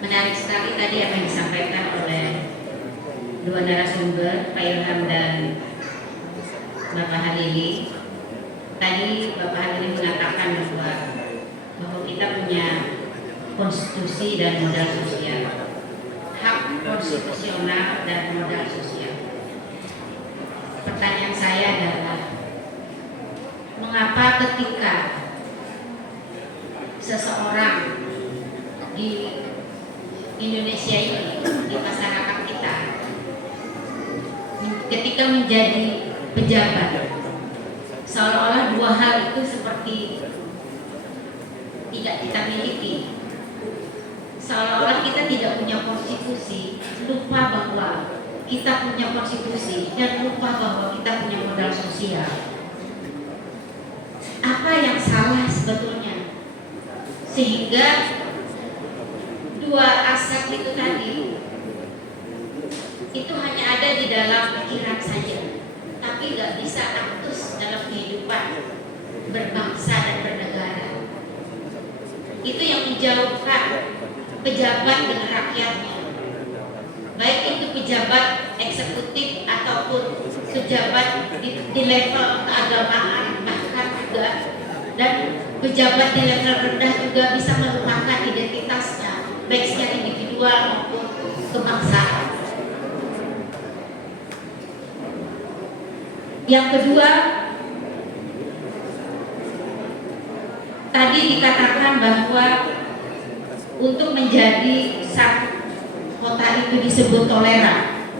Menarik sekali tadi apa yang disampaikan oleh dua narasumber, Pak Ilham dan Bapak Halili. Tadi Bapak Halili mengatakan bahwa kita punya konstitusi dan modal sosial, hak konstitusional dan modal sosial. Pertanyaan saya adalah, mengapa ketika seseorang di Indonesia ini, di masyarakat kita, ketika menjadi pejabat, seolah-olah dua hal itu seperti tidak kita miliki, seolah-olah kita tidak punya konstitusi, lupa bahwa kita punya konstitusi, dan lupa bahwa kita punya modal sosial. Apa yang salah sebetulnya sehingga dua aset itu tadi itu hanya ada di dalam pikiran saja, tapi nggak bisa aktus dalam kehidupan berbangsa dan bernegara. Itu yang menjauhkan pejabat dengan rakyatnya, baik itu pejabat eksekutif ataupun pejabat di level keagamaan, bahkan juga dan pejabat di level rendah juga bisa melupakan identitasnya, baik secara individual maupun kebangsaan. Yang kedua, tadi dikatakan bahwa untuk menjadi satu kota itu disebut toleran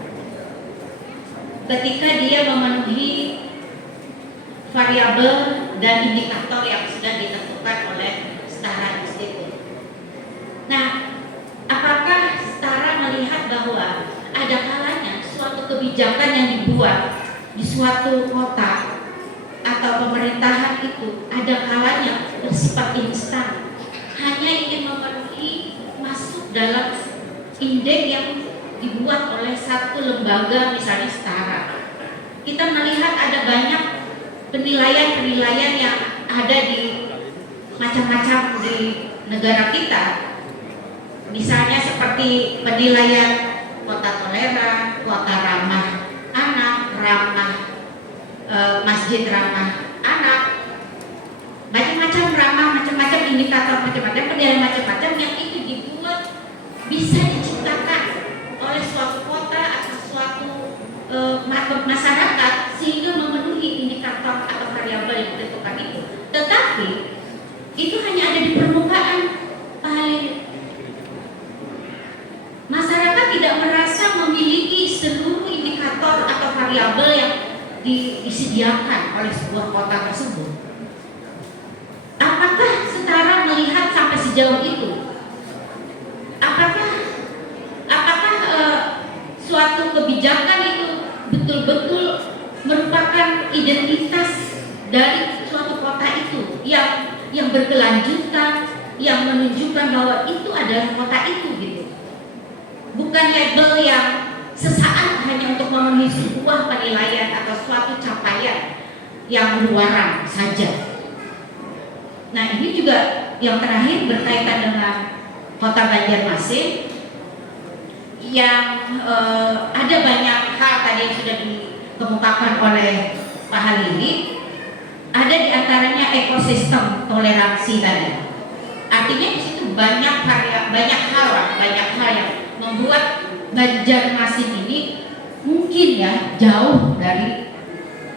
ketika dia memenuhi variabel dan indikator yang sudah ditentukan oleh Setara Institute. Nah, apakah Setara melihat bahwa ada kalanya suatu kebijakan yang dibuat di suatu kota atau pemerintahan itu ada kalanya bersifat instan, hanya ingin memenuhi masuk dalam indeks yang dibuat oleh satu lembaga, misalnya Setara. Kita melihat ada banyak penilaian-penilaian yang ada di macam-macam di negara kita, misalnya seperti penilaian kota toleran, kota ramah anak, masjid ramah anak, macam-macam indikator, macam-macam penilaian, macam-macam yang itu dibuat bisa diciptakan oleh suatu kota atau suatu masyarakat sehingga memenuhi indikator atau variabel yang ditentukan itu. Tetapi itu hanya ada di permukaan, Pak Halil. Masyarakat tidak merasa memiliki seluruh indikator atau variabel yang disediakan oleh sebuah kota tersebut. Apakah Setara melihat sampai sejauh itu? Apakah suatu kebijakan itu betul-betul merupakan identitas dari suatu kota itu yang berkelanjutan, yang menunjukkan bahwa itu adalah kota itu gitu. Bukan label yang sesaat hanya untuk memenuhi sebuah penilaian atau suatu capaian yang luaran saja. Nah, ini juga yang terakhir berkaitan dengan Kota Banjarmasin yang ada banyak hal tadi yang sudah dikemukakan oleh Pak Halili. Ada di antaranya ekosistem toleransi tadi. Artinya di situ banyak hal yang membuat Banjarmasin ini mungkin ya jauh dari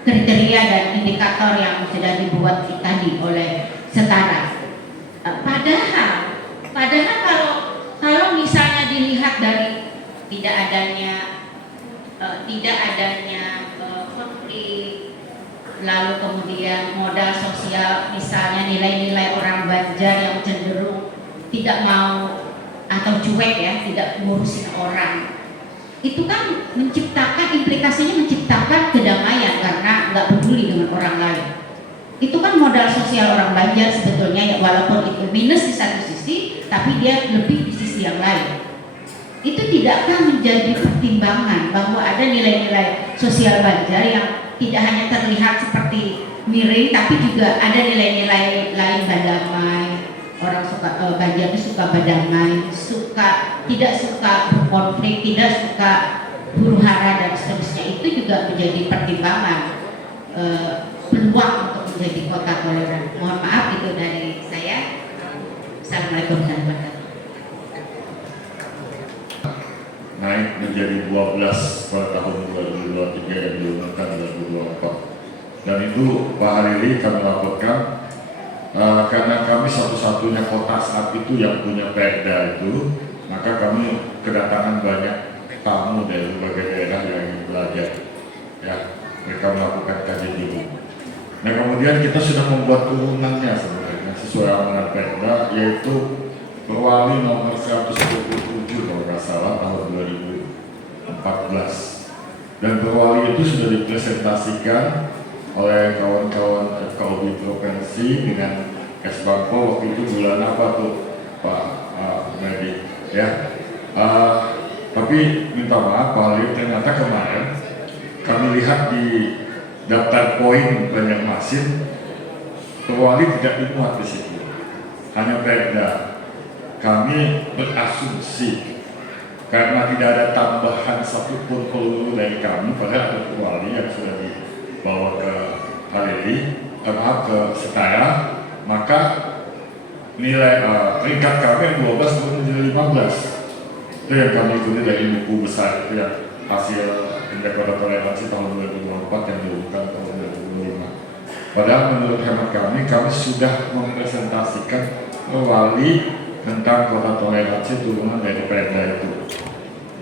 kriteria dan indikator yang sudah dibuat tadi oleh Setara. Padahal kalau misalnya dilihat dari tidak adanya konflik, lalu kemudian modal sosial, misalnya nilai-nilai orang Banjar yang cenderung tidak mau atau cuek ya, tidak ngurusin orang, itu kan implikasinya menciptakan kedamaian karena nggak peduli dengan orang lain. Itu kan modal sosial orang Banjar sebetulnya ya, walaupun itu minus di satu sisi, tapi dia lebih di sisi yang lain. Itu tidakkah menjadi pertimbangan bahwa ada nilai-nilai sosial Banjar yang tidak hanya terlihat seperti miring, tapi juga ada nilai-nilai lain, badamai. Orang suka Banjar itu suka badamai, suka tidak suka berkonflik, tidak suka huru-hara dan seterusnya, itu juga menjadi pertimbangan peluang untuk menjadi kota toleran. Mohon maaf, itu dari saya. Assalamualaikum warahmatullahi wabarakatuh. Naik menjadi 12 pada tahun 2023 yang diumumkan 2024. Dan itu Pak Hariri kami laporkan karena kami satu-satunya kota saat itu yang punya perda itu, maka kami kedatangan banyak tamu dari berbagai daerah yang ingin belajar. Ya, mereka melakukan kajian dulu. Nah, kemudian kita sudah membuat turunannya sebenarnya sesuai amanat perda, yaitu Perwali nomor 127 kalau nggak salah tahun 2014. Dan perwali itu sudah dipresentasikan oleh kawan-kawan FKUB provinsi dengan Kesbangpol. Waktu itu bulan apa tuh Pak Medi ya. Tapi minta maaf Pak Ali, ternyata kemarin kami lihat di daftar poin Banjarmasin perwali tidak dimuat di situ, hanya perda. Kami berasumsi karena tidak ada tambahan satupun peluru dari kami, padahal ada perwali yang sudah dibawa ke Hariri, ke Setara, maka nilai peringkat kami yang 12 turun menjadi 15. Itu yang kami ikuti dari buku besar itu yang hasil indeks kota toleransi tahun 2024 yang diumumkan tahun 2025. Padahal menurut hemat kami sudah mempresentasikan perwali tentang kota toleransi turunan dari perda itu.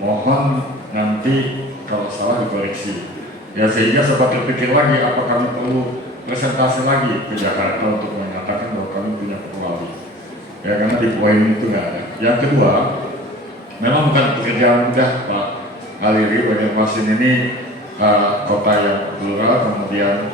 Mohon nanti kalau salah dikoreksi. Ya, sehingga sempat terpikir lagi apa kami perlu presentasi lagi ke Jakarta untuk mengatakan bahwa kami punya perwali. Ya, karena di poin itu nggak ada. Yang kedua, memang bukan pekerjaan mudah Pak Hariri. Banjarmasin ini kota yang plural, kemudian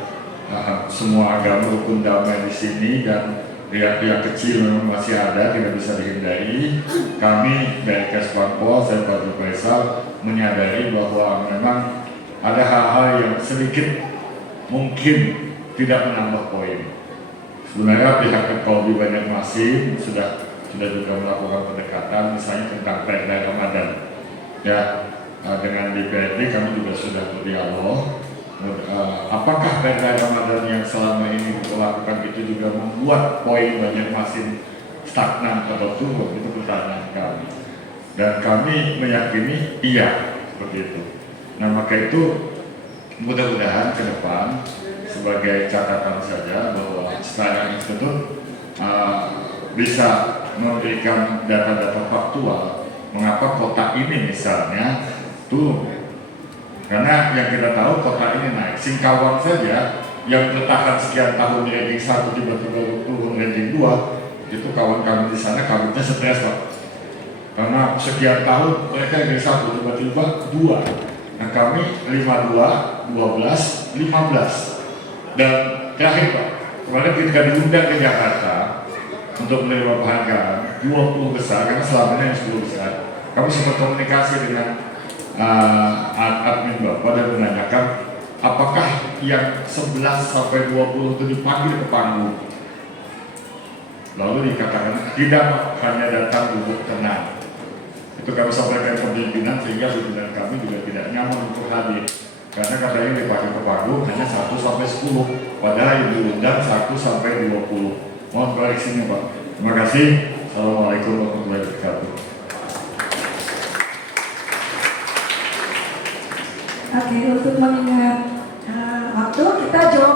semua agama rukun damai di sini, dan pihak-pihak kecil memang masih ada, tidak bisa dihindari. Kami dari Kesbangpol, saya Pak Faisal, menyadari bahwa memang ada hal-hal yang sedikit mungkin tidak menambah poin. Sebenarnya pihak FKUB Banjarmasin sudah juga melakukan pendekatan, misalnya tentang perda Ramadan. Ya, dengan DPRD kami juga sudah berdialog. Apakah perda Ramadan yang selama ini dilakukan itu juga membuat poin Banjarmasin stagnan atau turun? Itu pertanyaan kami. Dan kami meyakini iya, seperti itu. Nah, maka itu mudah-mudahan ke depan sebagai catatan saja bahwa Setara Institut bisa memberikan data-data faktual mengapa kota ini misalnya turun. Karena yang kita tahu kota ini naik. Singkawang saja yang bertahan sekian tahun di ranking 1 tiba-tiba turun ranking 2, itu kawan kami di sana kabutnya stres Pak. Karena sekian tahun mereka ranking 1 tiba-tiba 2. Nah, kami 52, 12, 15. Dan terakhir Pak, kemarin ketika diundang ke Jakarta untuk menerima penghargaan 20 besar, karena selama ini yang 10 besar, kami sempat komunikasi dengan admin Bapak dan menanyakan apakah yang 11 sampai 20 itu dipanggil ke panggung. Lalu dikatakan tidak, hanya datang duduk tenang. Itu kami sampaikan ke pimpinan, sehingga pimpinan kami juga tidak nyaman untuk hadir. Karena katanya dipanggil ke panggung hanya 1 sampai 10, padahal yang diundang 1 sampai 20. Mohon koreksinya Pak. Terima kasih. Assalamualaikum warahmatullahi wabarakatuh. Oke, untuk mengingat waktu, kita jawab